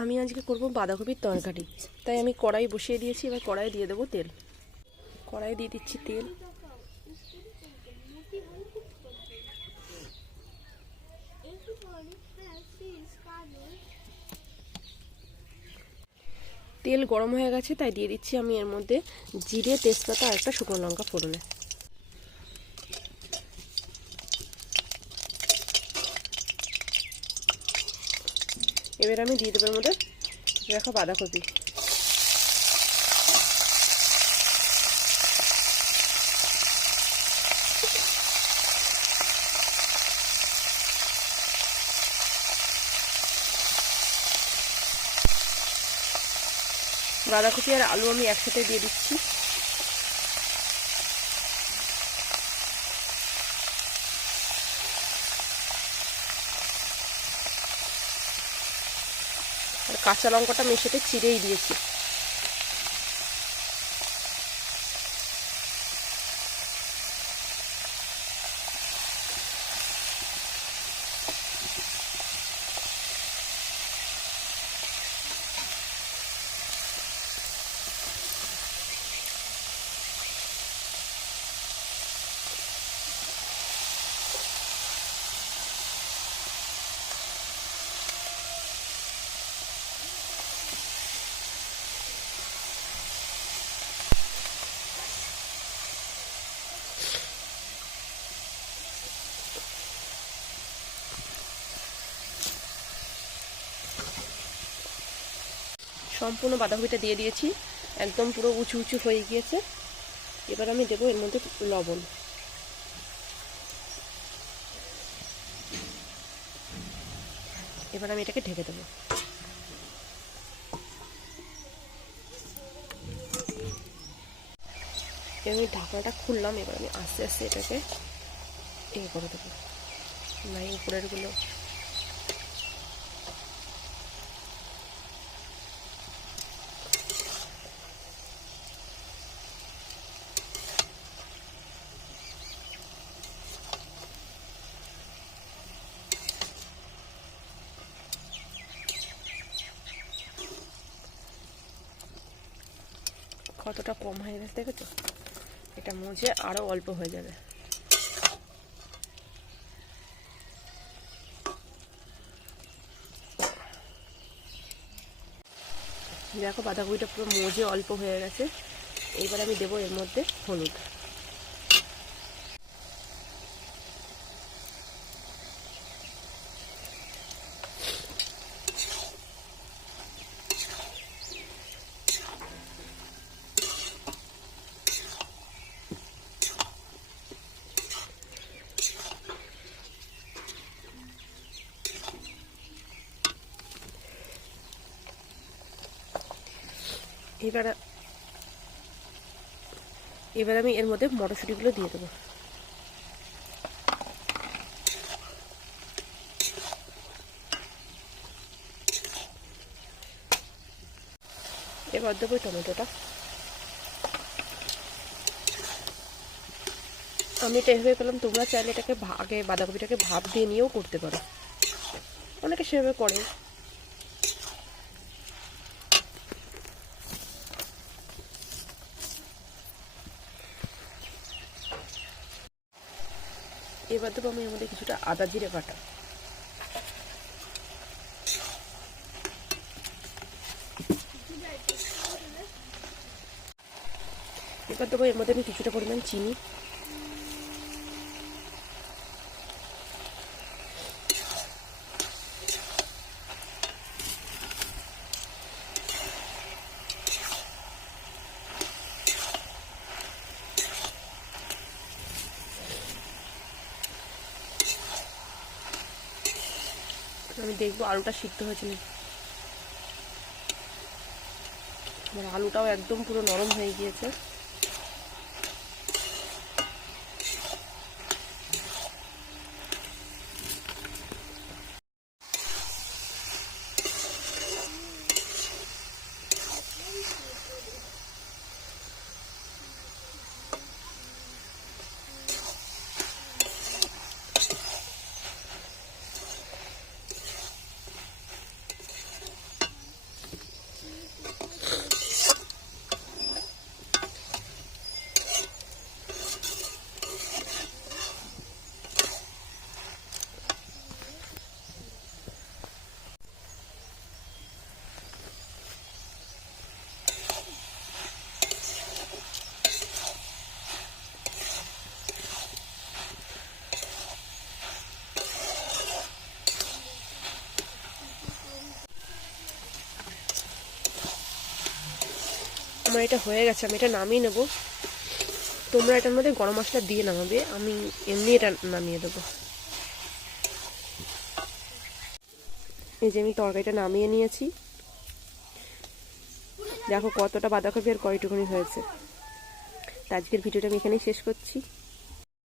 আমি আজকে করব বাঁধাকপির তরকারি। তাই আমি কড়াই বসিয়ে দিয়েছি, এবার কড়াই দিয়ে দেবো তেল। কড়াই দিয়ে দিচ্ছি তেল। তেল গরম হয়ে গেছে, তাই দিয়ে দিচ্ছি আমি এর মধ্যে জিরে, তেজপাতা আর একটা শুকনো লঙ্কা ফোড়নে। এবার আমি দিয়ে দেবো মধ্যে রাখা বাঁধাকপি। বাঁধাকপি আর আলু আমি একসাথে দিয়ে দিচ্ছি। কাঁচা লঙ্কাটা আমি সাথে চিড়েই দিয়েছি। সম্পূর্ণ বাঁধাকপিটা দিয়ে দিয়েছি। একদম পুরো উঁচু উঁচু হয়ে গিয়েছে। এবার আমি দেবো এর মধ্যে লবণ। এবার আমি এটাকে ঢেকে দেবো। আমি ঢাকনাটা খুললাম, এবার আমি আস্তে আস্তে এটাকে এ করে দেবো। নাই উপরেরগুলো কতটা কম হয়ে গেছে দেখেছ? এটা মুছে আরও অল্প হয়ে যাবে। দেখো বাঁধাকপিটা পুরো মজে অল্প হয়ে গেছে। এইবার আমি দেবো এর মধ্যে হলুদ। এবার এবার আমি এর মধ্যে মটরশুঁটিগুলো দিয়ে দেবো। এবার দেবো টমেটোটা। আমি এটা এভাবে করলাম, তোমরা চাইলে এটাকে আগে বাঁধাকপিটাকে ভাপ দিয়ে নিয়েও করতে পারো। অনেকে সেভাবে করে। এবার দেবো আমি এর মধ্যে কিছুটা আদা জিরে বাটা। এবার দেবো এর মধ্যে আমি কিছুটা পরিমাণ চিনি। আমি দেখব আলুটা সিদ্ধ হয়েছে আমার আলুটাও একদম পুরো নরম হয়ে গিয়েছে। আমার এটা হয়ে গেছে, আমি এটা নামিয়ে নেব। তোমরা এটার মধ্যে গরম মশলা দিয়ে নামাবে, আমি এমনি এটা নামিয়ে দেবো। এই যে আমি তরকারিটা নামিয়ে নিয়েছি। দেখো কতটা বাঁধাকপি আর কয়টুকুনি হয়েছে। আজকের ভিডিওটা আমি এখানেই শেষ করছি।